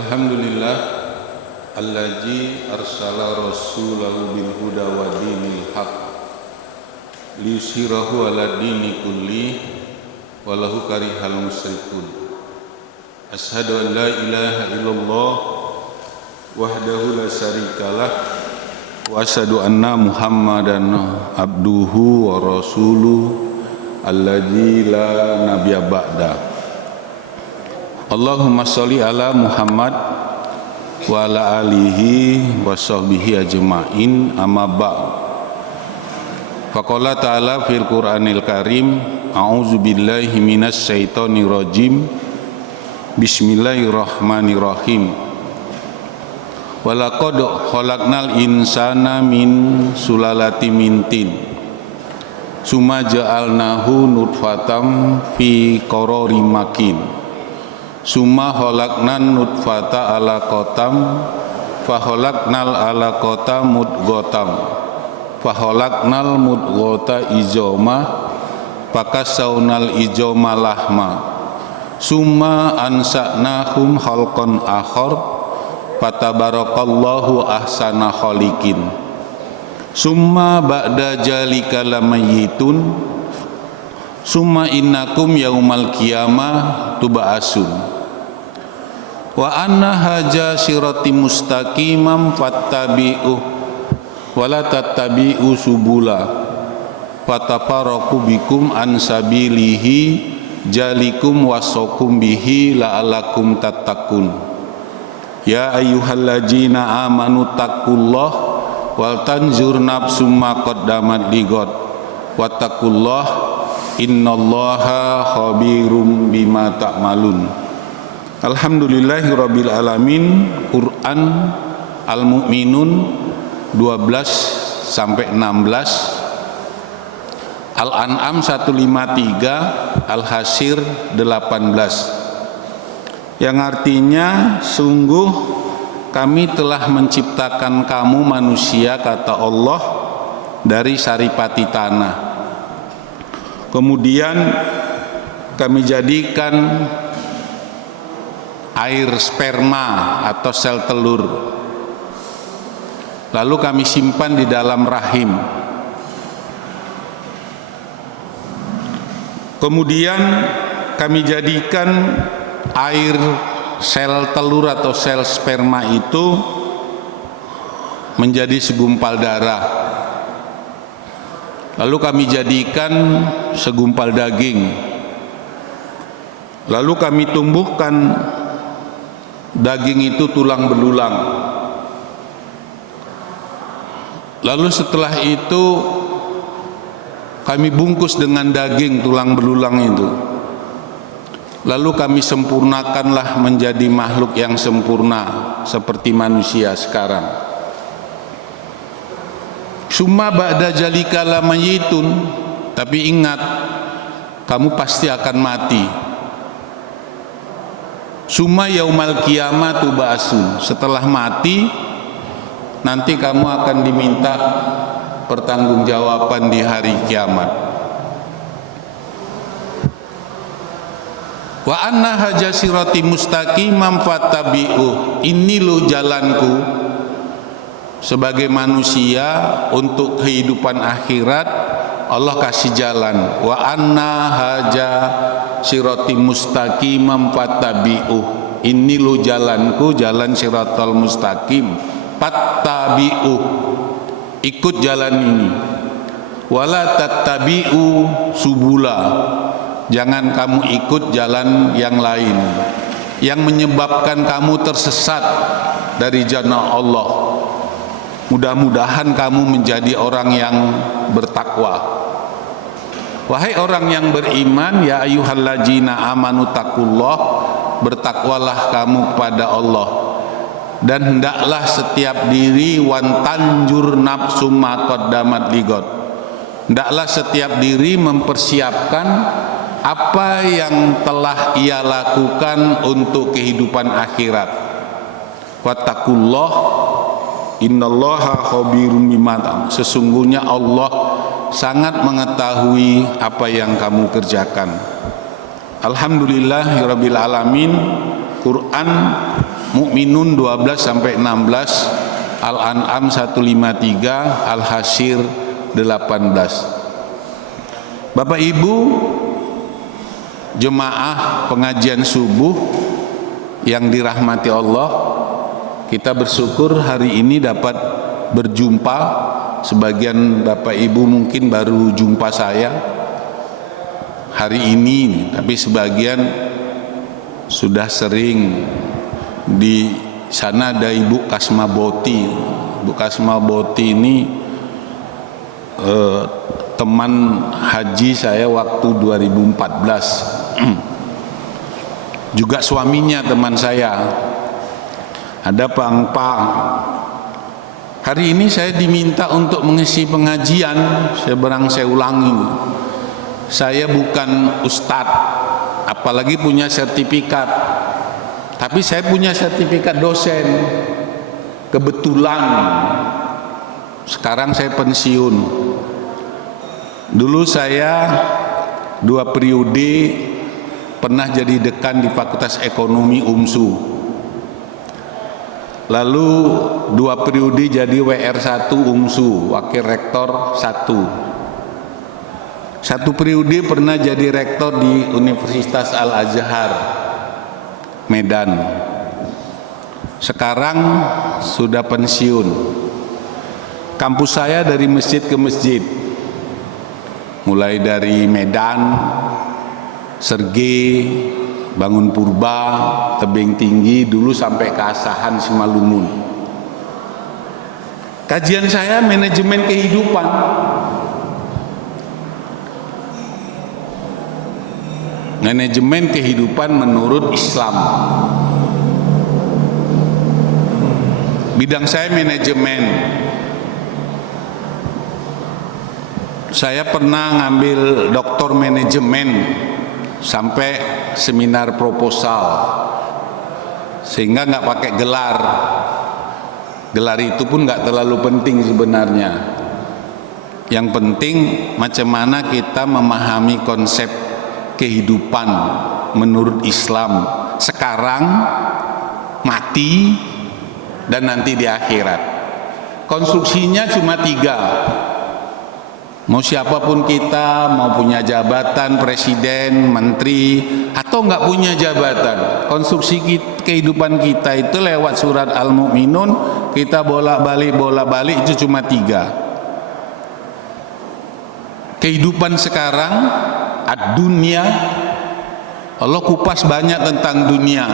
Alhamdulillah allazi arsala rasulahu bil huda wa dinil haq liyushirahu ala dini kulli walahu karihal musyrikun. Ashhadu an la ilaha illallah wahdahu la syarikalah wa asyhadu anna muhammadan abduhu wa rasuluhu allazi la nabiyya ba'da. Allahumma sholli ala Muhammad wa ala alihi wa sahbihi ajma'in, amma ba'd. Faqala ta'ala fil Qur'anil Karim, a'udzu billahi minasy syaithanir rajim. Bismillahirrahmanirrahim. Wa laqad khalaqnal insana min sulalatin min tin. Summa ja'alnahu nutfatam fi qararim makin. Summa khalaqnan nutfata alaqatam fa khalaqnal alaqata mudghatam fa khalaqnal mudghata izoma fakasawnal izoma lahma summa ansa'nahum khalqan akhar fatabarakallahu ahsana khaliqin summa ba'da jalika lamayitun summa innakum yaumal qiyamah tuba'asun wa anna haja sirati mustaqimam fattabi'uh wa la tattabi'u subula fatafarraqu bikum an sabilihi jalikum wasakum bihi la'allakum tattaqun. Ya ayyuhallazina amanu taqullah wal tanzur nafsum ma qaddamat lighad wattaqullah innallaha khabirum bima ta'malun. Alhamdulillahirabbil alamin. Quran Al-Mu'minun 12 sampai 16, Al-An'am 153, Al-Hasyr 18, yang artinya sungguh kami telah menciptakan kamu manusia, kata Allah, dari saripati tanah. Kemudian kami jadikan air sperma atau sel telur, lalu kami simpan di dalam rahim. Kemudian kami jadikan air sel telur atau sel sperma itu menjadi segumpal darah, lalu kami jadikan segumpal daging, lalu kami tumbuhkan daging itu tulang belulang. Lalu setelah itu kami bungkus dengan daging tulang belulang itu, lalu kami sempurnakanlah menjadi makhluk yang sempurna seperti manusia sekarang. Summa ba'da jalika lamayitun, tapi ingat, kamu pasti akan mati. Summa yaumal qiyamah tuba'asun, setelah mati nanti kamu akan diminta pertanggungjawaban di hari kiamat. Wa anna haja sirati mustaqimam fattabi'uh, ini lo jalanku sebagai manusia untuk kehidupan akhirat. Allah kasih jalan. Wa anna haja sirati mustaqimam fattabi'uh, ini lo jalanku, jalan siratal mustaqim, fattabi'uh, ikut jalan ini. Wala tattabi'u subula, jangan kamu ikut jalan yang lain yang menyebabkan kamu tersesat dari jalan Allah. Mudah-mudahan kamu menjadi orang yang bertakwa. Wahai orang yang beriman, ya ayyuhallazina amanu taqullah, bertakwalah kamu kepada Allah, dan hendaklah setiap diri wan tanjur nafsum ma qaddamat lighad, hendaklah setiap diri mempersiapkan apa yang telah ia lakukan untuk kehidupan akhirat. Wattaqullah innallaha khabirum bima ta'malun, sesungguhnya Allah sangat mengetahui apa yang kamu kerjakan. Alhamdulillahirabbil alamin. Quran Mukminun 12 sampai 16, Al-An'am 153, Al-Hasyr 18. Bapak Ibu jemaah pengajian subuh yang dirahmati Allah, kita bersyukur hari ini dapat berjumpa. Sebagian Bapak Ibu mungkin baru jumpa saya hari ini, tapi sebagian sudah sering. Di sana ada Ibu Kasmaboti. Ibu Kasmaboti ini teman haji saya waktu 2014. Juga suaminya teman saya. Ada Pang. Hari ini saya diminta untuk mengisi pengajian. Saya ulangi, saya bukan ustadz, apalagi punya sertifikat, tapi saya punya sertifikat dosen. Kebetulan sekarang saya pensiun. Dulu saya 2 periode pernah jadi dekan di Fakultas Ekonomi UMSU. Lalu 2 periode jadi WR1 UMSU, Wakil Rektor 1. 1 periode pernah jadi rektor di Universitas Al-Azhar Medan. Sekarang sudah pensiun. Kampus saya dari masjid ke masjid, mulai dari Medan, Sergei, Bangun Purba, Tebing Tinggi, dulu sampai ke Asahan Simalungun. Kajian saya manajemen kehidupan. Manajemen kehidupan menurut Islam. Bidang saya manajemen. Saya pernah ngambil doktor manajemen sampai seminar proposal, sehingga nggak pakai gelar. Gelar itu pun nggak terlalu penting sebenarnya. Yang penting macam mana kita memahami konsep kehidupan menurut Islam sekarang, mati, dan nanti di akhirat. Konstruksinya cuma 3. Mau siapapun kita, mau punya jabatan presiden, menteri, atau nggak punya jabatan, konstruksi kehidupan kita itu lewat surat Al-Mu'minun, kita bolak-balik itu cuma 3. Kehidupan sekarang, ad-dunya, Allah kupas banyak tentang dunia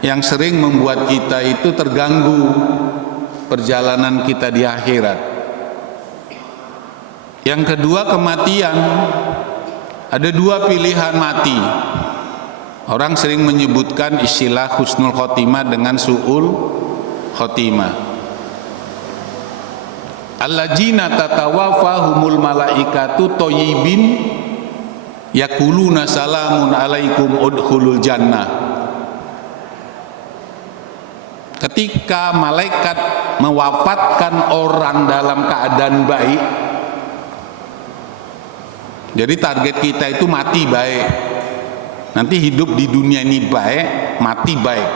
yang sering membuat kita itu terganggu perjalanan kita di akhirat. Yang kedua, kematian. Ada 2 pilihan mati. Orang sering menyebutkan istilah husnul khotimah dengan su'ul khotimah. Alladzina tatawafahumul malaikatu thayyibin yaquluna salamun alaikum udkhulul jannah. Ketika malaikat mewafatkan orang dalam keadaan baik, jadi target kita itu mati baik. Nanti hidup di dunia ini baik, mati baik.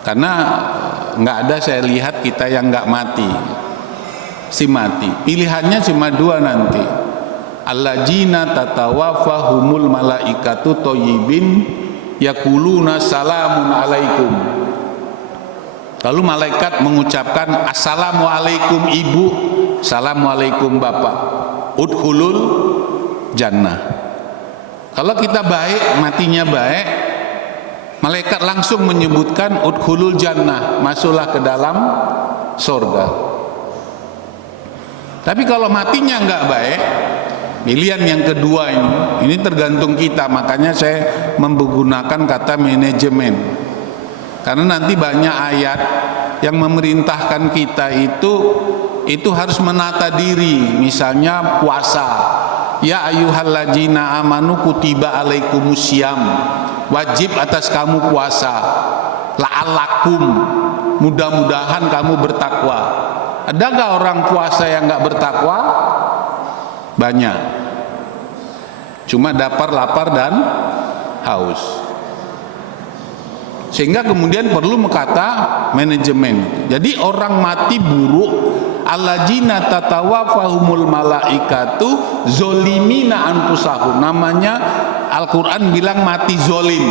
Karena nggak ada saya lihat kita yang nggak mati, si mati. Pilihannya cuma 2 nanti. Alladzina tatawafahumul malaikatu thayyibin yaquluna salamun alaikum. Lalu malaikat mengucapkan assalamualaikum ibu, assalamualaikum bapak, udkhulul jannah. Kalau kita baik, matinya baik, malaikat langsung menyebutkan udkhulul jannah, masuklah ke dalam surga. Tapi kalau matinya enggak baik, pilihan yang kedua ini tergantung kita. Makanya saya menggunakan kata manajemen. Karena nanti banyak ayat yang memerintahkan kita itu harus menata diri. Misalnya puasa, ya ayyuhalladzina amanu kutiba alaikumusiyam, wajib atas kamu puasa, la'allakum, mudah-mudahan kamu bertakwa. Adakah orang puasa yang nggak bertakwa? Banyak, cuma lapar dan haus. Sehingga kemudian perlu kata manajemen. Jadi orang mati buruk, alladzina tatawafahumul malaikatu zolimina anfusahum. Namanya Al-Quran bilang mati zolim.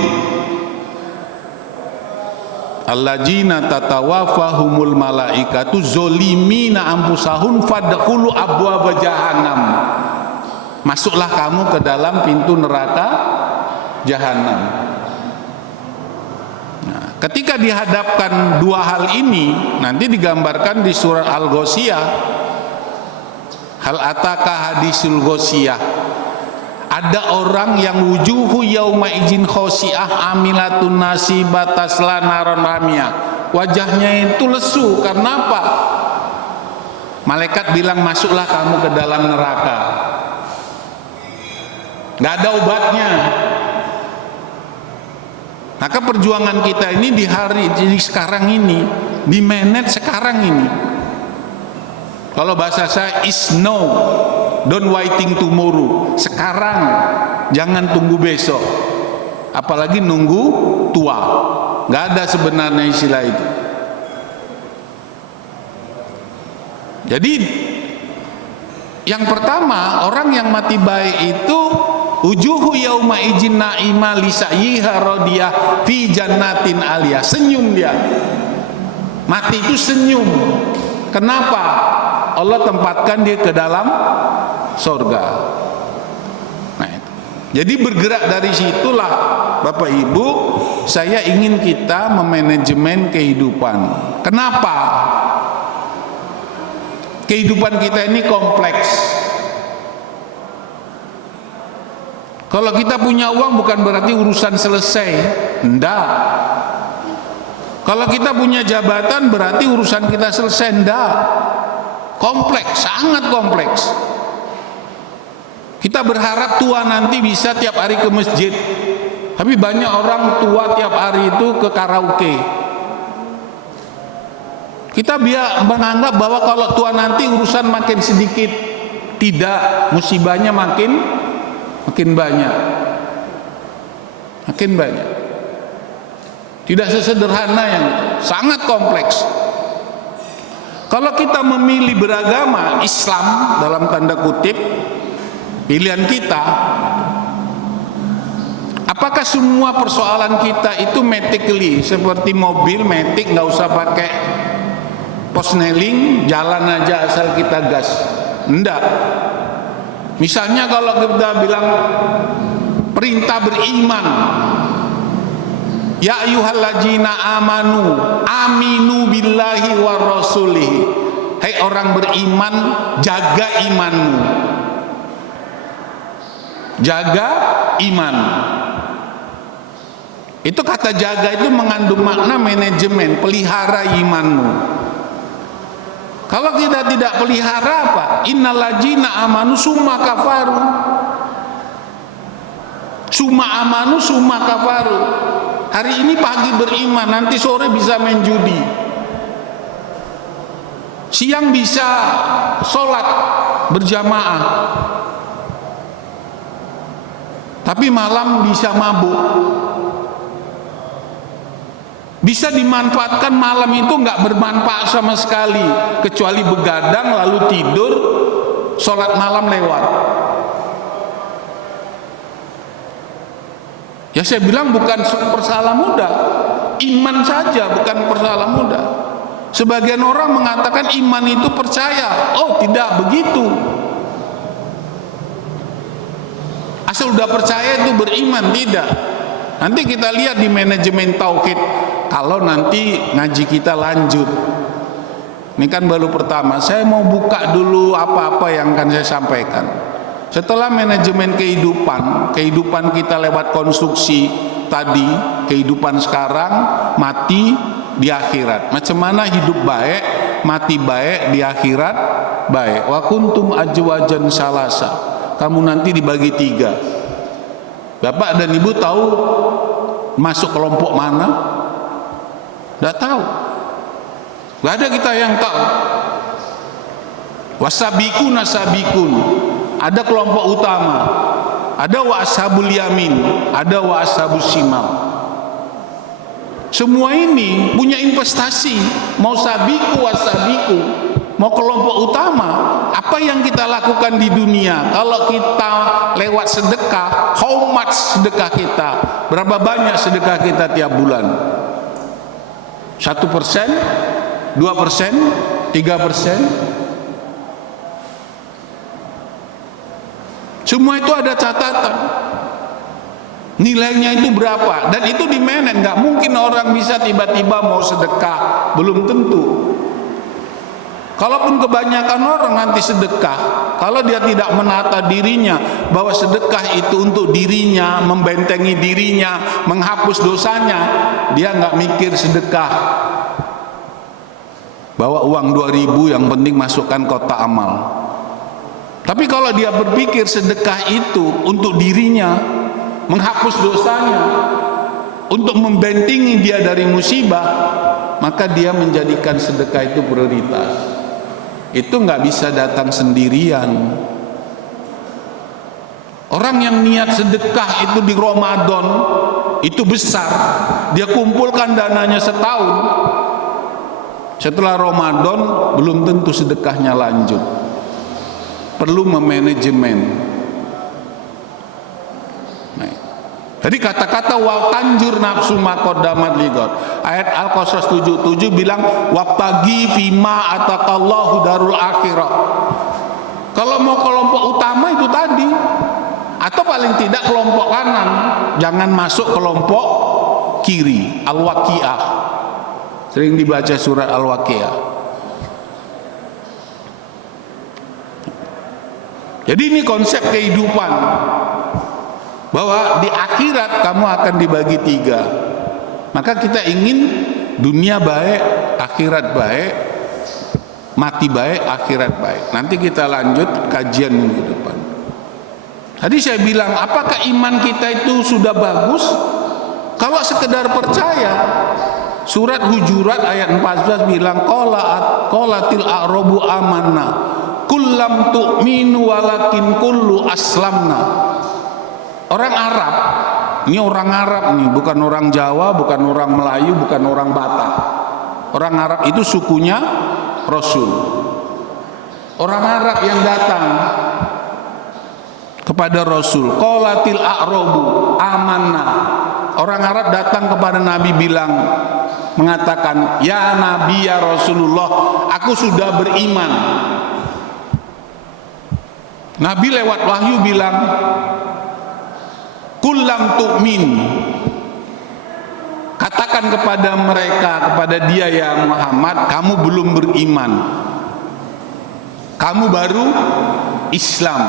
Alladzina tatawafahumul malaikatu zolimina anfusahum fadkhulu abwaaba jahannam. Masuklah kamu ke dalam pintu neraka jahanam. Ketika dihadapkan dua hal ini, nanti digambarkan di surat Al-Ghasyiyah. Hal ataka hadisul Ghasyiyah. Ada orang yang wujuhu yauma izin khosiah amilatun nasibat tasla naron ramiyah. Wajahnya itu lesu, karena apa? Malaikat bilang masuklah kamu ke dalam neraka. Gak ada obatnya. Maka perjuangan kita ini di hari jadi sekarang ini, di manage sekarang ini. Kalau bahasa saya is now, don't waiting tomorrow. Sekarang, jangan tunggu besok. Apalagi nunggu tua. Nggak ada sebenarnya istilah itu. Jadi yang pertama, orang yang mati baik itu wujuhu yauma izin na'ima lisa'yiha radiyah fi jannatin aliyah. Senyum dia. Mati itu senyum. Kenapa? Allah tempatkan dia ke dalam surga. Nah, itu. Jadi bergerak dari situlah Bapak Ibu, saya ingin kita memanajemen kehidupan. Kenapa? Kehidupan kita ini kompleks. Kalau kita punya uang bukan berarti urusan selesai. Enggak. Kalau kita punya jabatan berarti urusan kita selesai. Enggak. Kompleks, sangat kompleks. Kita berharap tua nanti bisa tiap hari ke masjid. Tapi banyak orang tua tiap hari itu ke karaoke. Kita biar menganggap bahwa kalau tua nanti urusan makin sedikit. Tidak, musibahnya makin banyak. Makin banyak. Tidak sesederhana yang sangat kompleks. Kalau kita memilih beragama Islam dalam tanda kutip, pilihan kita, apakah semua persoalan kita itu matically seperti mobil matic, nggak usah pakai posneling, jalan aja asal kita gas? Enggak. Misalnya kalau kita bilang perintah beriman, ya ayyuhalladzina amanu aminu billahi wa rasulihi. Hai orang beriman, jaga imanmu. Jaga iman. Itu kata jaga itu mengandung makna manajemen, pelihara imanmu. Kalau kita tidak pelihara apa? Innalladzina amanu summa kafaru. Summa amanu summa kafaru. Hari ini pagi beriman, nanti sore bisa main judi. Siang bisa sholat berjamaah. Tapi malam bisa mabuk. Bisa dimanfaatkan malam itu nggak bermanfaat sama sekali, kecuali begadang lalu tidur, sholat malam lewat. Ya saya bilang bukan persoalan mudah, iman saja bukan persoalan mudah. Sebagian orang mengatakan iman itu percaya. Oh tidak begitu. Asal udah percaya itu beriman, tidak. Nanti kita lihat di manajemen tauhid. Kalau nanti ngaji kita lanjut, ini kan baru pertama, saya mau buka dulu apa-apa yang akan saya sampaikan. Setelah manajemen kehidupan kita lewat konstruksi tadi, kehidupan sekarang, mati di akhirat. Macam mana hidup baik, mati baik, di akhirat baik. Wa kuntum ajwajan salasa. Kamu nanti dibagi 3. Bapak dan Ibu tahu masuk kelompok mana? Tidak tahu. Gak ada kita yang tahu. Wasabikun asabikun. Ada kelompok utama. Ada wa ashabul yamin. Ada wa ashabus shimal. Semua ini punya investasi, mau sabiku wasabiku, mau kelompok utama. Apa yang kita lakukan di dunia, kalau kita lewat sedekah, how much sedekah kita, berapa banyak sedekah kita tiap bulan? 1%, 2%, 3%? Semua itu ada catatan. Nilainya itu berapa, dan itu di manage. Nggak mungkin orang bisa tiba-tiba mau sedekah, belum tentu. Kalaupun kebanyakan orang nanti sedekah, kalau dia tidak menata dirinya bahwa sedekah itu untuk dirinya, membentengi dirinya, menghapus dosanya, dia nggak mikir sedekah. Bawa uang 2.000, yang penting masukkan kotak amal. Tapi kalau dia berpikir sedekah itu untuk dirinya, menghapus dosanya, untuk membentengi dia dari musibah, maka dia menjadikan sedekah itu prioritas. Itu nggak bisa datang sendirian. Orang yang niat sedekah itu di Ramadan itu besar, dia kumpulkan dananya setahun, setelah Ramadan belum tentu sedekahnya lanjut. Perlu memanajemen. Jadi kata-kata wal tanjur nafsu maqaddamat ligot. Ayat Al-Qasas 77 bilang wabtagi fima ataqallahu darul akhirah. Kalau mau kelompok utama itu tadi, atau paling tidak kelompok kanan, jangan masuk kelompok kiri. Al-Waqiah. Sering dibaca surat Al-Waqiah. Jadi ini konsep kehidupan, bahwa di akhirat kamu akan dibagi 3. Maka kita ingin dunia baik, akhirat baik, mati baik, akhirat baik. Nanti kita lanjut kajian minggu depan. Tadi saya bilang, apakah iman kita itu sudah bagus? Kalau sekedar percaya, surat Hujurat ayat 14 bilang qalatil a'rabu amanna kullam tu'minu walakin kullu aslamna. Orang Arab, ini orang Arab nih, bukan orang Jawa, bukan orang Melayu, bukan orang Batak. Orang Arab itu sukunya Rasul. Orang Arab yang datang kepada Rasul, qalatil a'rabu amanna. Orang Arab datang kepada Nabi bilang, mengatakan, ya Nabi ya Rasulullah, aku sudah beriman. Nabi lewat wahyu bilang, kullam tu'min, katakan kepada mereka, kepada dia ya Muhammad, kamu belum beriman, kamu baru Islam.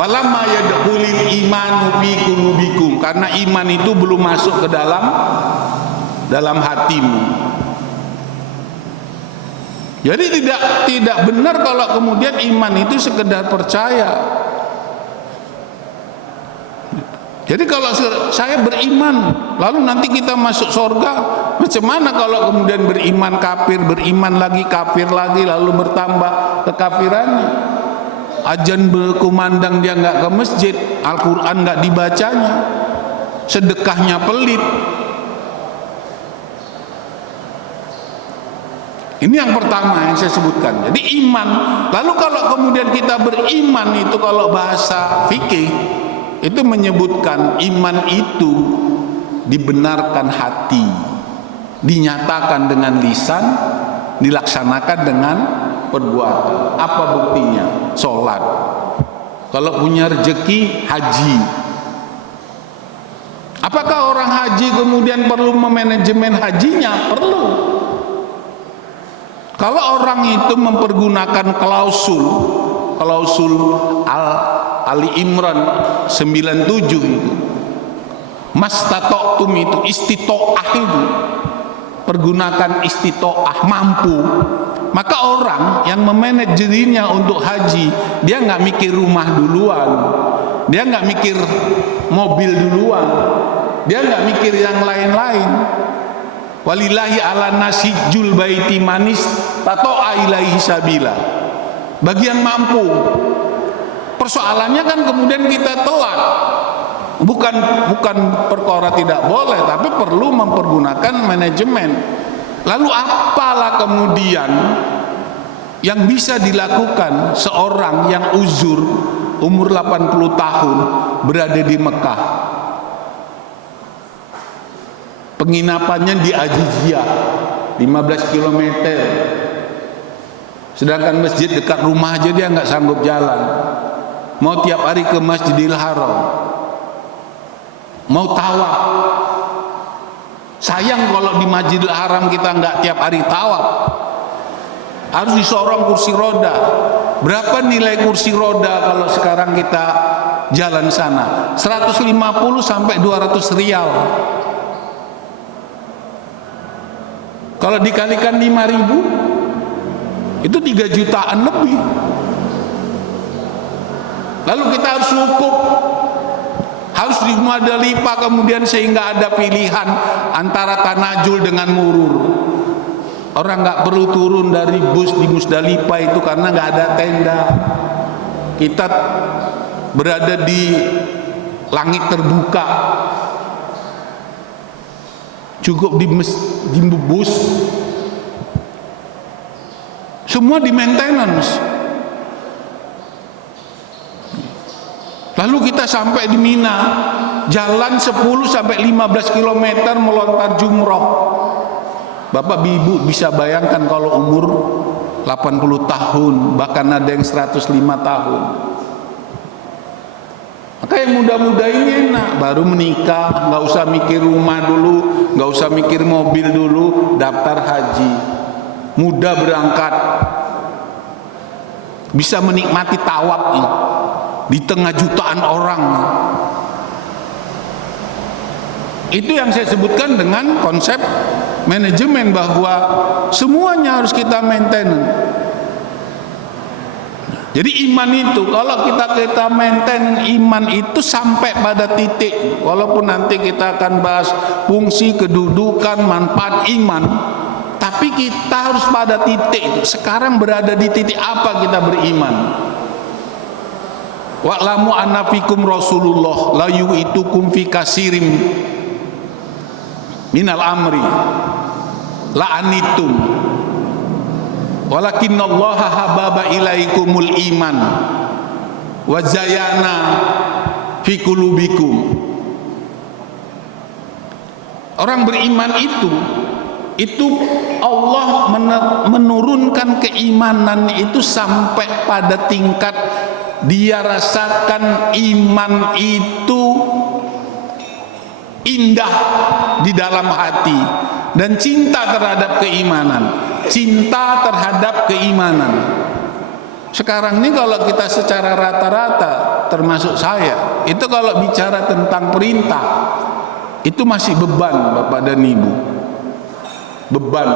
Falamma yadkhulul imanu fi qulubikum, karena iman itu belum masuk ke dalam hatimu. Jadi tidak benar kalau kemudian iman itu sekedar percaya. Jadi kalau saya beriman, lalu nanti kita masuk surga, macam mana kalau kemudian beriman kafir, beriman lagi kafir lagi, lalu bertambah kekafirannya? Ajan berkumandang dia nggak ke masjid, Al-Quran nggak dibacanya, sedekahnya pelit. Ini yang pertama yang saya sebutkan. Jadi iman. Lalu kalau kemudian kita beriman itu, kalau bahasa fikih itu menyebutkan iman itu dibenarkan hati, dinyatakan dengan lisan, dilaksanakan dengan perbuatan. Apa buktinya? Sholat. Kalau punya rezeki, haji. Apakah orang haji kemudian perlu memanajemen hajinya? Perlu. Kalau orang itu mempergunakan klausul Ali Imran 97 itu, mastatoktum itu, istitoah itu, pergunakan istitoah, mampu. Maka orang yang memanage dirinya untuk haji, dia nggak mikir rumah duluan, dia nggak mikir mobil duluan, dia nggak mikir yang lain-lain. Walillahi ala nasijul baiti manis tato'a ilaihi sabila. Bagi yang mampu. Persoalannya kan kemudian kita telat. Bukan perkara tidak boleh, tapi perlu mempergunakan manajemen. Lalu apalah kemudian yang bisa dilakukan seorang yang uzur umur 80 tahun berada di Mekah? Penginapannya di Ajijiyah 15 km. Sedangkan masjid dekat rumah aja dia nggak sanggup jalan. Mau tiap hari ke Masjidil Haram, mau tawaf. Sayang kalau di Masjidil Haram kita nggak tiap hari tawaf, harus disorong kursi roda. Berapa nilai kursi roda kalau sekarang kita jalan sana? 150 sampai 200 rial. Kalau dikalikan 5.000, itu 3 jutaan lebih. Lalu kita harus wukuf, harus di Muzdalifah, kemudian sehingga ada pilihan antara tanajul dengan murur. Orang nggak perlu turun dari bus di Muzdalifah itu karena nggak ada tenda. Kita berada di langit terbuka, cukup di bus, semua di maintenance. Lalu kita sampai di Mina, jalan 10 sampai 15 km melontar jumroh. Bapak Ibu bisa bayangkan kalau umur 80 tahun, bahkan ada yang 105 tahun. Maka yang muda-muda ini enak, baru menikah, nggak usah mikir rumah dulu, nggak usah mikir mobil dulu, daftar haji, mudah berangkat, bisa menikmati tawaf di tengah jutaan orang. Itu yang saya sebutkan dengan konsep manajemen, bahwa semuanya harus kita maintain. Jadi iman itu, kalau kita maintain iman itu sampai pada titik, walaupun nanti kita akan bahas fungsi, kedudukan, manfaat iman, tapi kita harus pada titik itu. Sekarang berada di titik apa kita beriman? Wa'lamu anna fikum Rasulullah la yu'itukum fi kasirim minal amri la anitum walakinallaha hababa ilaikumul iman wa zayyana fi qulubikum. Orang beriman itu Allah menurunkan keimanan itu sampai pada tingkat dia rasakan iman itu indah di dalam hati, dan cinta terhadap keimanan, cinta terhadap keimanan. Sekarang ini kalau kita secara rata-rata, termasuk saya, itu kalau bicara tentang perintah, itu masih beban Bapak dan Ibu, beban.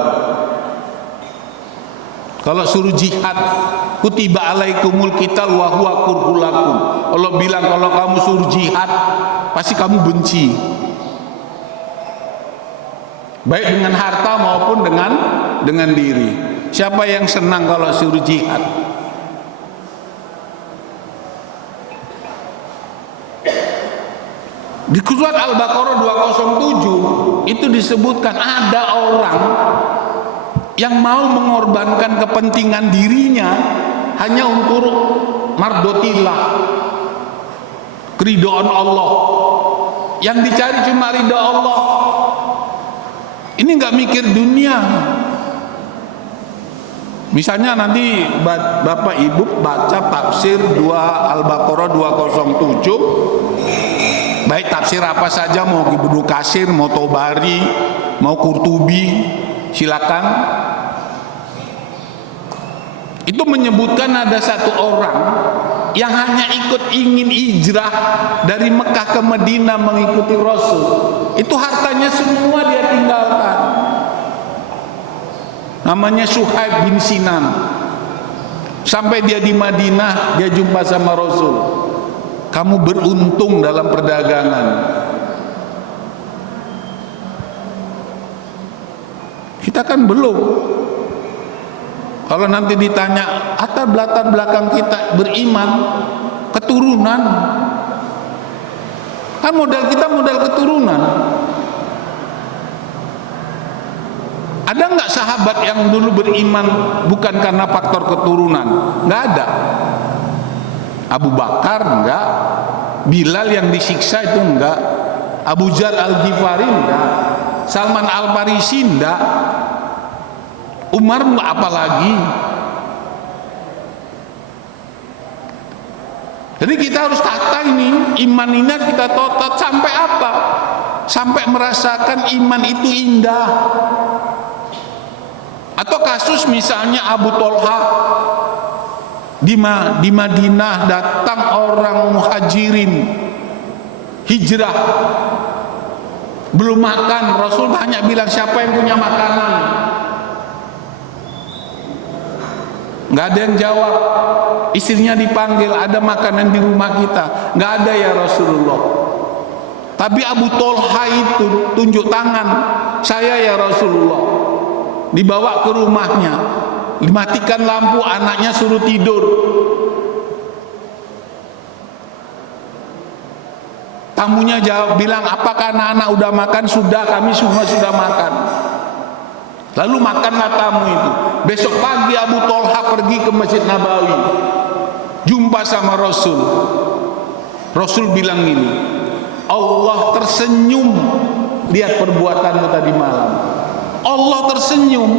Kalau suruh jihad, kutiba alaikumul qital wa huwa kurhul lakum. Allah bilang kalau kamu suruh jihad, pasti kamu benci. Baik dengan harta maupun dengan diri. Siapa yang senang kalau suruh jihad? Di surat Al-Baqarah 207 itu disebutkan ada orang yang mau mengorbankan kepentingan dirinya hanya untuk mardotillah, keridhaan Allah. Yang dicari cuma ridha Allah. Ini nggak mikir dunia. Misalnya nanti Bapak Ibu baca tafsir 2 Al-Baqarah 207, baik tafsir apa saja, mau Ibnu Katsir, mau Tobari, mau Qurtubi, silakan. Itu menyebutkan ada satu orang yang hanya ingin hijrah dari Mekah ke Madinah mengikuti Rasul. Itu hartanya semua dia tinggalkan. Namanya Suhaib bin Sinan. Sampai dia di Madinah, dia jumpa sama Rasul. Kamu beruntung dalam perdagangan. Kita kan belum. Kalau nanti ditanya latar belakang kita beriman, keturunan, Kan modal kita modal keturunan. Ada nggak sahabat yang dulu beriman bukan karena faktor keturunan? Nggak ada. Abu Bakar enggak, Bilal yang disiksa itu enggak, Abu Dzar Al-Ghifari enggak, Salman Al-Farisi enggak, Umar apalagi. Jadi kita harus tata ini, iman ini harus kita tata sampai apa? Sampai merasakan iman itu indah. Atau kasus misalnya Abu Tolha di Madinah, datang orang muhajirin hijrah, belum makan, Rasul banyak bilang siapa yang punya makanan, nggak ada yang jawab. Istrinya dipanggil, ada makanan di rumah kita? Nggak ada ya Rasulullah. Tapi Abu Tolha itu tunjuk tangan, saya ya Rasulullah. Dibawa ke rumahnya, dimatikan lampu, anaknya suruh tidur. Tamunya jawab, bilang, apakah anak-anak udah makan? Sudah, kami semua sudah makan. Lalu makanlah tamu itu. Besok pagi Abu Tolha pergi ke Masjid Nabawi, jumpa sama Rasul. Rasul bilang gini, Allah tersenyum lihat perbuatanmu tadi malam. Allah tersenyum.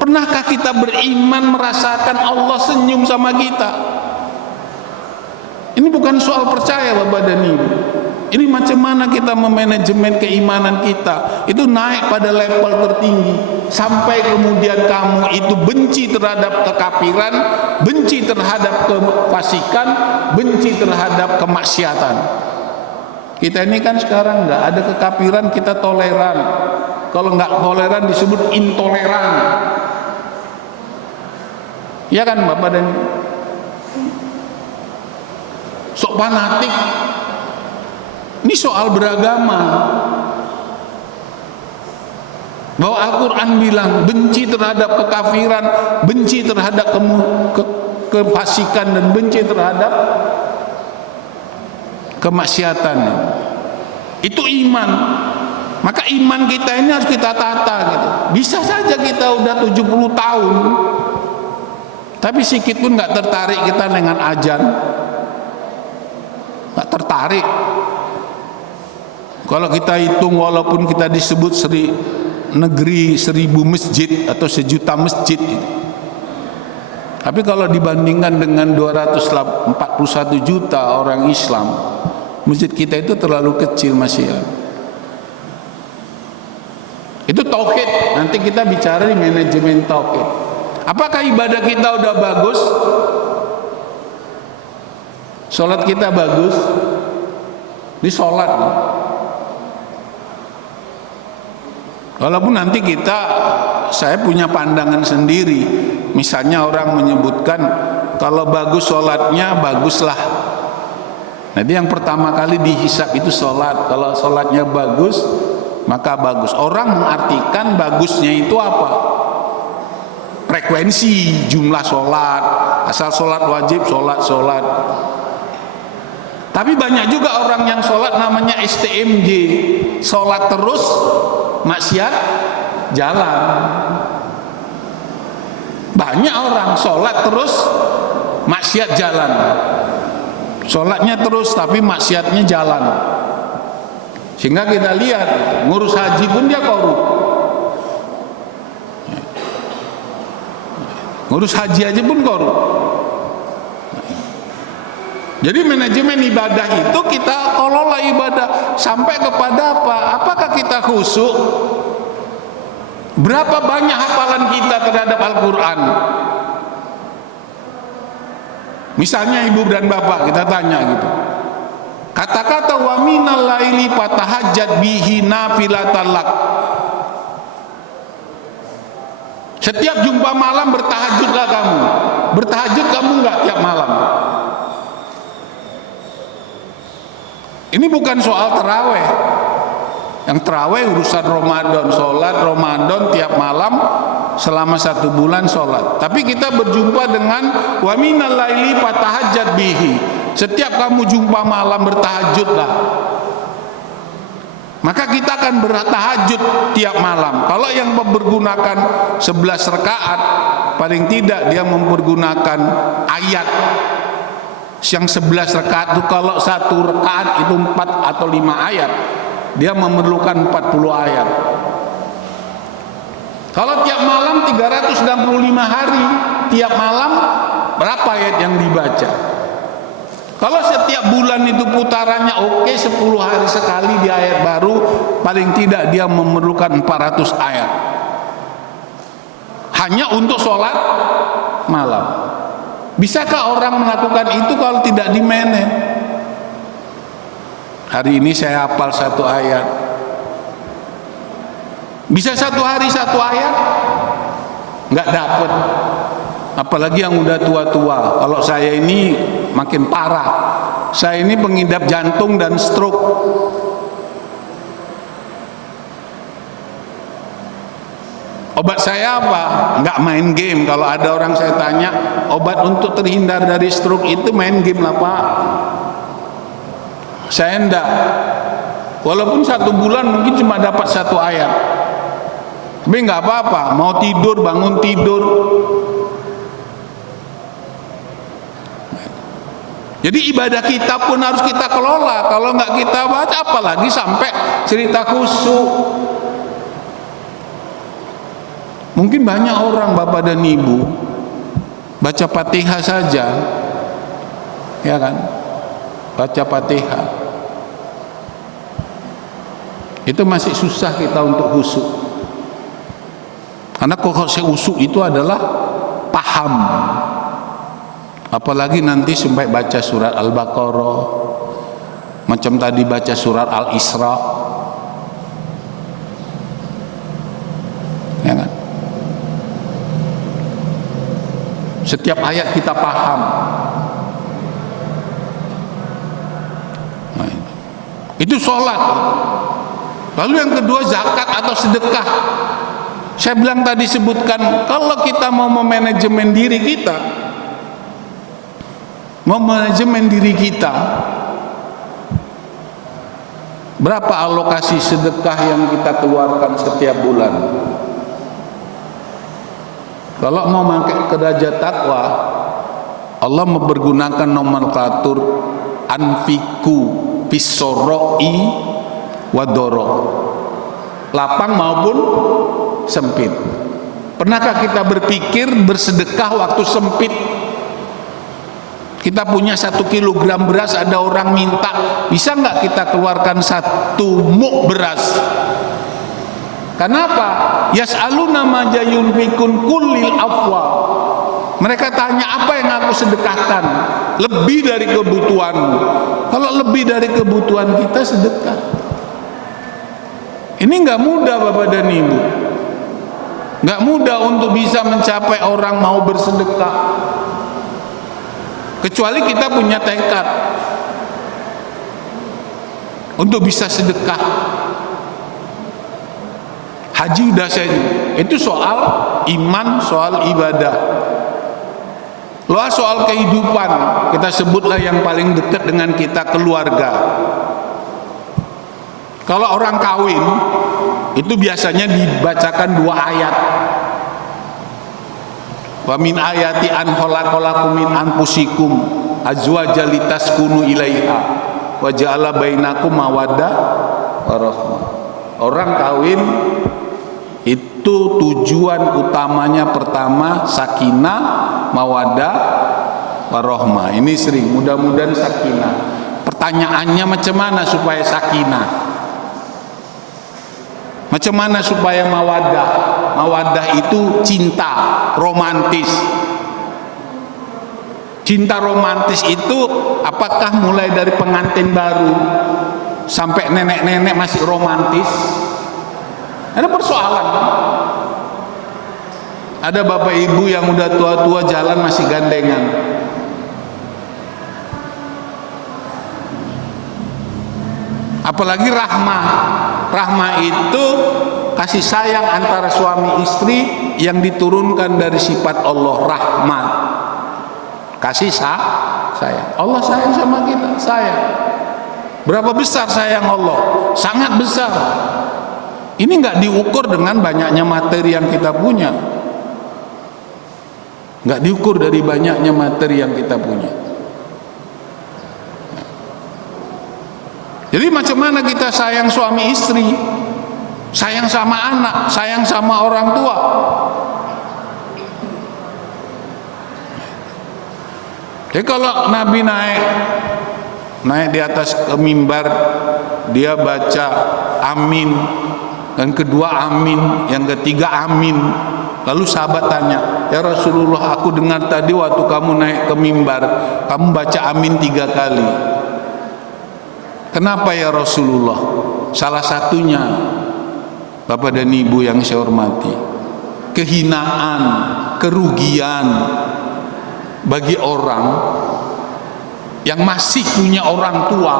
Pernahkah kita beriman merasakan Allah senyum sama kita? Ini bukan soal percaya Bapak dan Ibu. Ini macam mana kita memanajemen keimanan kita. Itu naik pada level tertinggi. Sampai kemudian kamu itu benci terhadap kekafiran, benci terhadap kefasikan, benci terhadap kemaksiatan. Kita ini kan sekarang nggak ada kekafiran, kita toleran. Kalau nggak toleran disebut intoleran. Ya kan Bapak dan Ibu? Sok fanatik. Ini soal beragama. Bahwa Al-Quran bilang benci terhadap kekafiran, benci terhadap kefasikan, dan benci terhadap kemaksiatan. Itu iman. Maka iman kita ini harus kita tata gitu. Bisa saja kita udah 70 tahun, tapi sedikit pun nggak tertarik kita dengan azan, nggak tertarik. Kalau kita hitung, walaupun kita disebut negeri 1000 masjid atau 1.000.000 masjid, tapi kalau dibandingkan dengan 241 juta orang Islam, masjid kita itu terlalu kecil masih ya. Itu tauhid. Nanti kita bicara di manajemen tauhid. Apakah ibadah kita udah bagus? Sholat kita bagus? Di sholat nih. Walaupun nanti saya punya pandangan sendiri. Misalnya orang menyebutkan kalau bagus sholatnya, baguslah. Jadi yang pertama kali dihisab itu sholat. Kalau sholatnya bagus, maka bagus. Orang mengartikan bagusnya itu apa? Frekuensi, jumlah sholat. Asal sholat wajib, sholat. Tapi banyak juga orang yang sholat namanya STMJ, sholat terus, maksiat jalan. Banyak orang sholat terus, maksiat jalan. Sholatnya terus tapi maksiatnya jalan. Sehingga kita lihat ngurus haji pun dia korup. Ngurus haji aja pun korup. Jadi manajemen ibadah itu kita kelola ibadah sampai kepada apa? Apakah kita khusyuk? Berapa banyak hafalan kita terhadap Al-Quran? Misalnya ibu dan bapak kita tanya gitu. Kata-kata wa minal laili fatahajjat bihi nafilatan lak. Setiap jumpa malam bertahajudlah kamu. Bertahajud kamu enggak tiap malam? Ini bukan soal taraweh. Yang taraweh urusan Ramadan, sholat Ramadan tiap malam selama 1 bulan sholat. Tapi kita berjumpa dengan wa minal laili fatahajjat bihi. Setiap kamu jumpa malam bertahajudlah. Maka kita akan bertahajud tiap malam. Kalau yang mempergunakan 11 rakaat, paling tidak dia mempergunakan ayat. Yang 11 rakaat itu, kalau satu rakaat itu 4 atau 5 ayat, dia memerlukan 40 ayat. Kalau tiap malam 365 hari, tiap malam berapa ayat yang dibaca? Kalau setiap bulan itu putarannya 10 hari sekali di ayat baru, paling tidak dia memerlukan 400 ayat. Hanya untuk sholat malam. Bisakah orang melakukan itu kalau tidak di-manage? Hari ini saya hafal 1 ayat. Bisa 1 hari 1 ayat? Nggak dapat. Apalagi yang udah tua-tua. Kalau saya ini makin parah. Saya ini pengidap jantung dan stroke. Obat saya apa? Nggak main game. Kalau ada orang saya tanya, obat untuk terhindar dari stroke itu main game lah Pak. Saya enggak. Walaupun 1 bulan mungkin cuma dapat 1 ayat. Tapi nggak apa-apa. Mau tidur, bangun tidur. Jadi ibadah kita pun harus kita kelola. Kalau nggak kita baca, apalagi sampai cerita khusyuk. Mungkin banyak orang bapak dan ibu baca Fatihah saja, ya kan? Baca Fatihah itu masih susah kita untuk khusyuk. Karena kalau khusyuk itu adalah paham. Apalagi nanti sampai baca surat Al-Baqarah, macam tadi baca surat Al-Isra, ya kan? Setiap ayat kita paham. Nah, itu sholat. Lalu yang kedua, zakat atau sedekah. Saya bilang tadi, sebutkan, kalau kita mau memanajemen diri kita, berapa alokasi sedekah yang kita keluarkan setiap bulan? Kalau mau pakai derajat takwa, Allah mempergunakan nomenklatur anfiku bisoroi wadoro, lapang maupun sempit. Pernahkah kita berpikir bersedekah waktu sempit? Kita punya 1 kilogram beras, ada orang minta, bisa nggak kita keluarkan 1 muk beras? Kenapa? Yas'aluna ma yunfikun kullil afwa. Mereka tanya, apa yang aku sedekahkan? Lebih dari kebutuhanmu. Kalau lebih dari kebutuhan kita, sedekah. Ini nggak mudah Bapak dan Ibu. Nggak mudah untuk bisa mencapai orang mau bersedekah. Kecuali kita punya tekad untuk bisa sedekah. Haji udah saya, itu soal iman, soal ibadah. Loh, soal kehidupan, kita sebutlah yang paling dekat dengan kita, keluarga. Kalau orang kawin, itu biasanya dibacakan 2 ayat. Wa min ayati an khalaqalakum min anfusikum azwajan litaskunu ilaiha wa ja'ala bainakum mawaddah warahmah. Orang kawin itu tujuan utamanya pertama sakinah, mawaddah, warahmah. Ini sering, mudah-mudahan sakinah. Pertanyaannya, macam mana supaya sakinah? Macam mana supaya mawaddah? Mawaddah itu cinta romantis. Cinta romantis itu apakah mulai dari pengantin baru sampai nenek-nenek masih romantis? Ada persoalan. Ada bapak ibu yang udah tua-tua jalan masih gandengan. Apalagi rahmah. Rahmah itu kasih sayang antara suami istri yang diturunkan dari sifat Allah, rahmat. Kasih sayang. Allah sayang sama kita, sayang. Berapa besar sayang Allah? Sangat besar. Ini nggak diukur dengan banyaknya materi yang kita punya, nggak diukur dari banyaknya materi yang kita punya. Jadi macam mana kita sayang suami istri, sayang sama anak, sayang sama orang tua? Jadi kalau Nabi naik di atas mimbar, dia baca amin, dan kedua amin, yang ketiga amin. Lalu sahabat tanya, ya Rasulullah, aku dengar tadi waktu kamu naik ke mimbar, kamu baca amin 3 kali. Kenapa ya Rasulullah? Salah satunya, Bapak dan Ibu yang saya hormati, kehinaan, kerugian bagi orang yang masih punya orang tua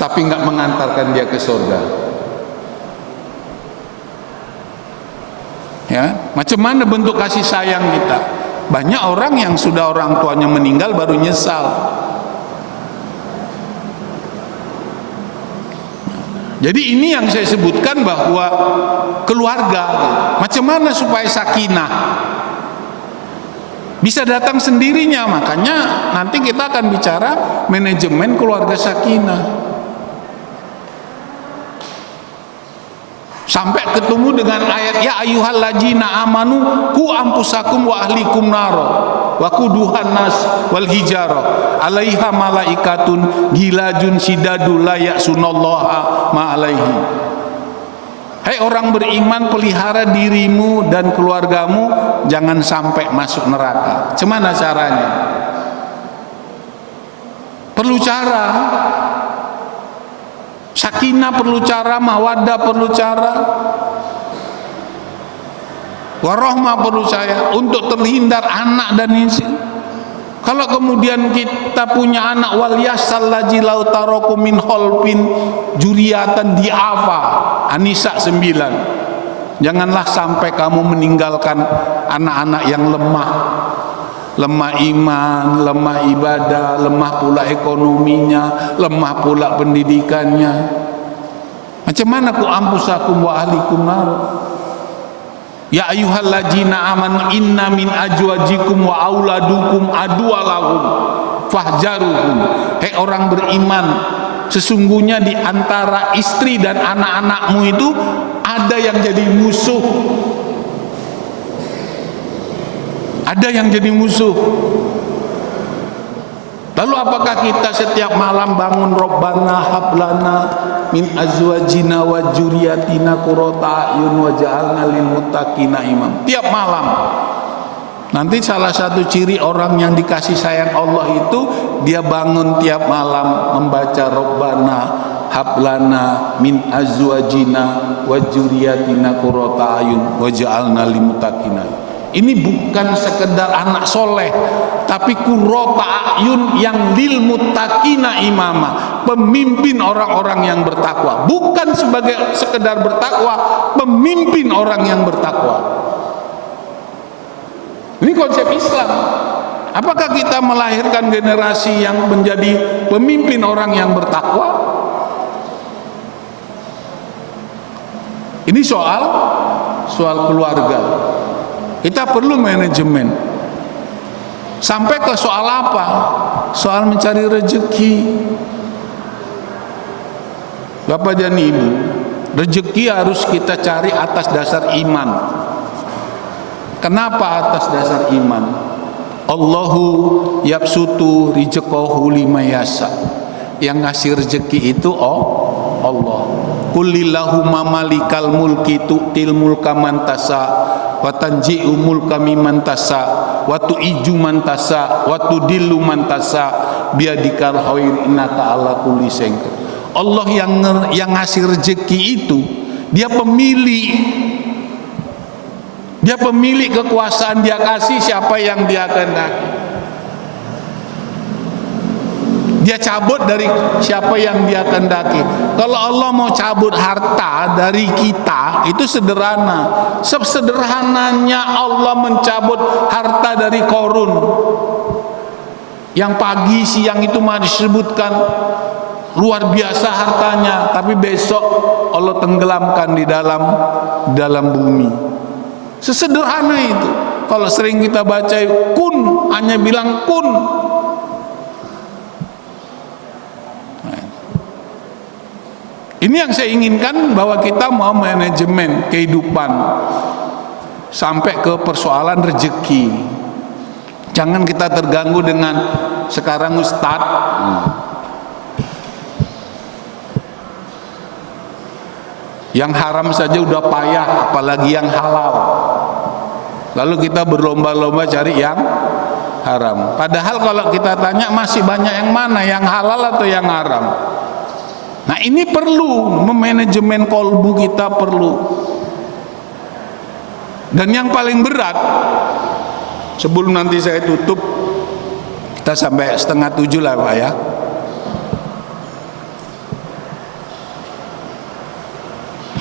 tapi nggak mengantarkan dia ke surga. Ya, macam mana bentuk kasih sayang kita? Banyak orang yang sudah orang tuanya meninggal baru nyesal. Jadi ini yang saya sebutkan bahwa keluarga, macam mana supaya sakinah bisa datang sendirinya. Makanya nanti kita akan bicara manajemen keluarga sakinah, sampai ketemu dengan ayat ya ayyuhalladzina amanu qu anfusakum wa ahlikum naro wa quduhan nas wal hijara alaiha malaikatun gilajun sidadul la ya'sunallaha ma alaihi. Hai orang beriman, pelihara dirimu dan keluargamu jangan sampai masuk neraka. Gimana caranya? Perlu cara. Sakinah perlu cara, mawaddah perlu cara, warahmah perlu cara untuk terhindar anak dan istri. Kalau kemudian kita punya anak, wal yasal laji lau taroku min holpin juriatan diafa, An-Nisa 9. Janganlah sampai kamu meninggalkan anak-anak yang lemah iman, lemah ibadah, lemah pula ekonominya, lemah pula pendidikannya. Macam mana ku ampusakum wa ahlikum nar? Ya ayyuhalladzina amanu inna min ajwajikum wa auladukum aduwalahum fahjaruhum. Hei orang beriman, sesungguhnya di antara istri dan anak-anakmu itu ada yang jadi musuh. Ada yang jadi musuh. Lalu apakah kita setiap malam bangun Rabbana hablana min azwajina wa dzurriyyatina qurrata a'yun waj'alna lil muttaqina imam? Tiap malam. Nanti salah satu ciri orang yang dikasih sayang Allah itu dia bangun tiap malam membaca Rabbana hablana min azwajina wa dzurriyyatina qurrata a'yun waj'alna lil muttaqina. Ini bukan sekedar anak soleh, tapi qurrata a'yun yang lil muttaqina imama, pemimpin orang-orang yang bertakwa. Bukan sebagai sekedar bertakwa, pemimpin orang yang bertakwa. Ini konsep Islam. Apakah kita melahirkan generasi yang menjadi pemimpin orang yang bertakwa? Ini soal keluarga. Kita perlu manajemen. Sampai ke soal apa? Soal mencari rezeki. Bapak dan Ibu, rezeki harus kita cari atas dasar iman. Kenapa atas dasar iman? Allahu yabsutu rizqahu liman yasha. Yang ngasih rezeki itu Allah. Qulillahumma malikal mulki tu'til mulka man tasha wa tanzi'u mulka mimman tasha wa tu'iju man tasha wa tudillu man tasha biadikal khair innaka ala kulli syai'in. Allah yang ngasih rezeki itu, dia pemilik kekuasaan, dia kasih siapa yang dia kehendaki. Dia cabut dari siapa yang dia kehendaki. Kalau Allah mau cabut harta dari kita, itu sederhana. Sesederhananya Allah mencabut harta dari Qarun, yang pagi siang itu mah disebutkan luar biasa hartanya, tapi besok Allah tenggelamkan di dalam bumi. Sesederhana itu. Kalau sering kita baca kun, hanya bilang kun. Ini yang saya inginkan, bahwa kita mau manajemen kehidupan sampai ke persoalan rezeki. Jangan kita terganggu dengan sekarang Ustadz yang haram saja udah payah, apalagi yang halal. Lalu kita berlomba-lomba cari yang haram. Padahal kalau kita tanya, masih banyak yang mana, yang halal atau yang haram. Nah, ini perlu memanajemen kolbu kita, perlu. Dan yang paling berat, sebelum nanti saya tutup, kita sampai 6:30 lah Pak ya.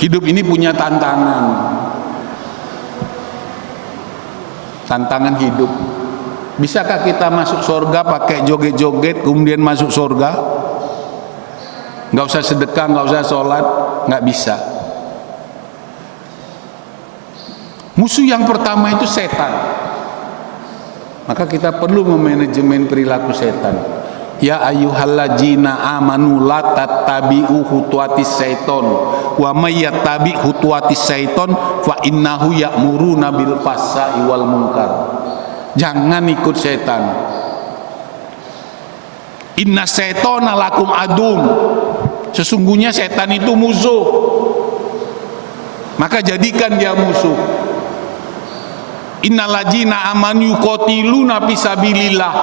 Hidup ini punya tantangan. Tantangan hidup. Bisakah kita masuk surga pakai joget-joget kemudian masuk surga? Nggak usah sedekah, nggak usah sholat, nggak bisa. Musuh yang pertama itu setan. Maka kita perlu memanajemen perilaku setan. Ya ayyuhalladzina amanu la tattabi'u khutuwatis syaiton wa may yattabi' khutuwatis syaiton fa innahu ya'muruna bil fahsya'i wal munkar. Jangan ikut setan. Inna syaitona lakum adum. Sesungguhnya setan itu musuh. Maka jadikan dia musuh. Innalladzina amanu yuqatiluna fisabilillah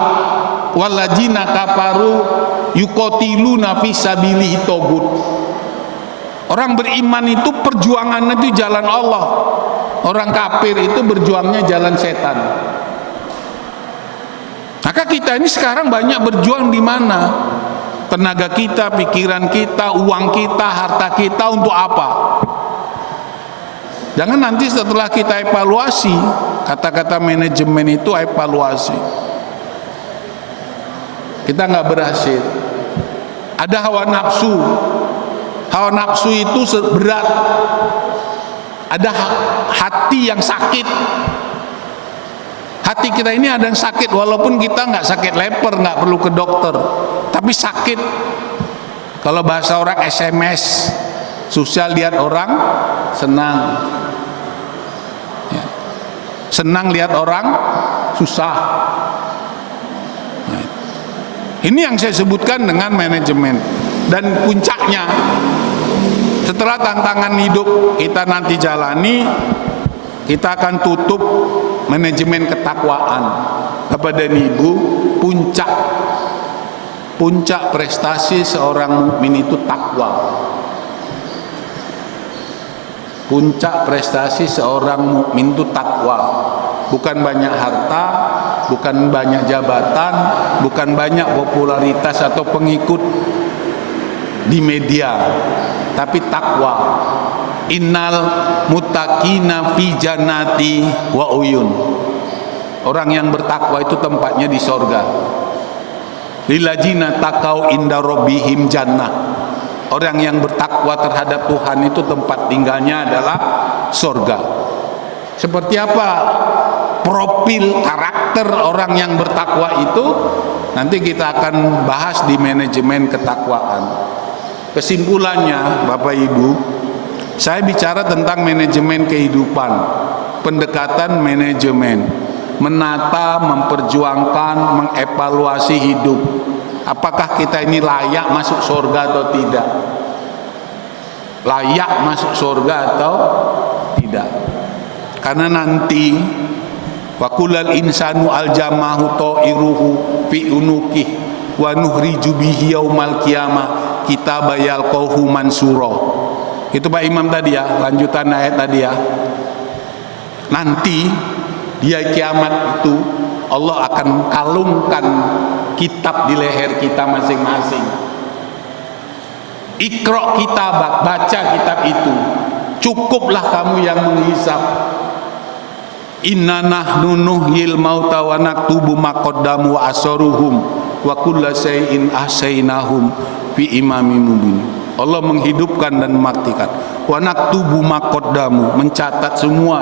walladzina kafaru yuqatiluna fisabilihi tagut. Orang beriman itu perjuangannya itu jalan Allah. Orang kafir itu berjuangnya jalan setan. Maka kita ini sekarang banyak berjuang di mana? Tenaga kita, pikiran kita, uang kita, harta kita untuk apa? Jangan nanti setelah kita evaluasi, kata-kata manajemen itu evaluasi, kita nggak berhasil. Ada hawa nafsu. Hawa nafsu itu berat. Ada hati yang sakit. Hati kita ini ada yang sakit, walaupun kita nggak sakit leper, nggak perlu ke dokter, tapi sakit. Kalau bahasa orang SMS, susah lihat orang senang, ya. Senang lihat orang susah. Nah, ini yang saya sebutkan dengan manajemen. Dan puncaknya, setelah tantangan hidup kita nanti jalani, kita akan tutup manajemen ketakwaan. Bapak dan Ibu, puncak prestasi seorang mukmin itu takwa. Puncak prestasi seorang mukmin itu takwa. Bukan banyak harta, bukan banyak jabatan, bukan banyak popularitas atau pengikut di media, tapi takwa. Innal muttaqina fi jannati wa uyun. Orang yang bertakwa itu tempatnya di sorga. Lilladzina taqau inda rabbihim jannah. Orang yang bertakwa terhadap Tuhan itu tempat tinggalnya adalah sorga. Seperti apa profil karakter orang yang bertakwa itu? Nanti kita akan bahas di manajemen ketakwaan. Kesimpulannya, Bapak Ibu, saya bicara tentang manajemen kehidupan, pendekatan manajemen, menata, memperjuangkan, mengevaluasi hidup. Apakah kita ini layak masuk surga atau tidak? Layak masuk surga atau tidak? Karena nanti waqulal insanu aljamahu ta'iruhu fi unuqih wa nuhriju bihi yaumal qiyamah kitabah yalqahu mansura. Itu Pak Imam tadi ya, lanjutan ayat tadi ya. Nanti di kiamat itu Allah akan kalungkan kitab di leher kita masing-masing. Iqra kitabak, baca kitab itu. Cukuplah kamu yang menghisap. Inna nahnu nuhyil mauta wa naktubu ma qaddamu wa asaruhum wa kulla syai'in ahsaynahum fi imami mubin. Allah menghidupkan dan mematikan. Wa naktubu ma qaddamu, mencatat semua.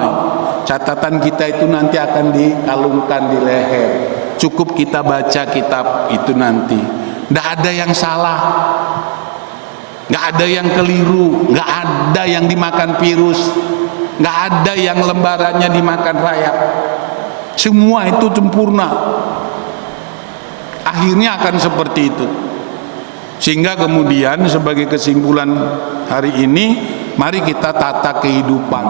Catatan kita itu nanti akan dikalungkan di leher. Cukup kita baca kitab itu nanti. Tidak ada yang salah, nggak ada yang keliru, nggak ada yang dimakan virus, nggak ada yang lembarannya dimakan rayap. Semua itu sempurna. Akhirnya akan seperti itu. Sehingga kemudian sebagai kesimpulan hari ini, mari kita tata kehidupan.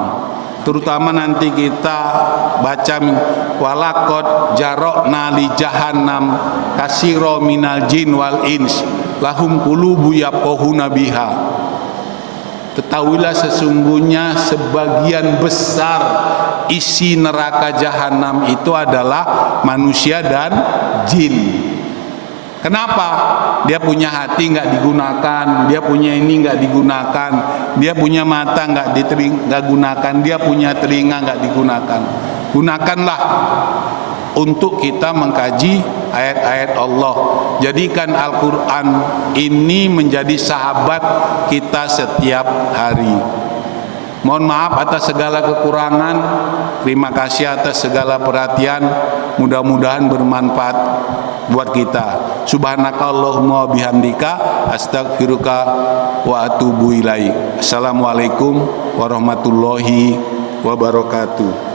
Terutama nanti kita baca walaqad jarokna li jahannam kasiro minal jin wal ins lahum qulubu yafqahuna biha. Ketahuilah sesungguhnya sebagian besar isi neraka jahanam itu adalah manusia dan jin. Kenapa? Dia punya hati nggak digunakan, dia punya ini nggak digunakan, dia punya mata nggak gunakan, dia punya telinga nggak digunakan. Gunakanlah untuk kita mengkaji ayat-ayat Allah. Jadikan Al-Quran ini menjadi sahabat kita setiap hari. Mohon maaf atas segala kekurangan. Terima kasih atas segala perhatian. Mudah-mudahan bermanfaat buat kita. Subhanakallahumma bihamdika astaghfiruka wa atubu ilaik. Assalamualaikum warahmatullahi wabarakatuh.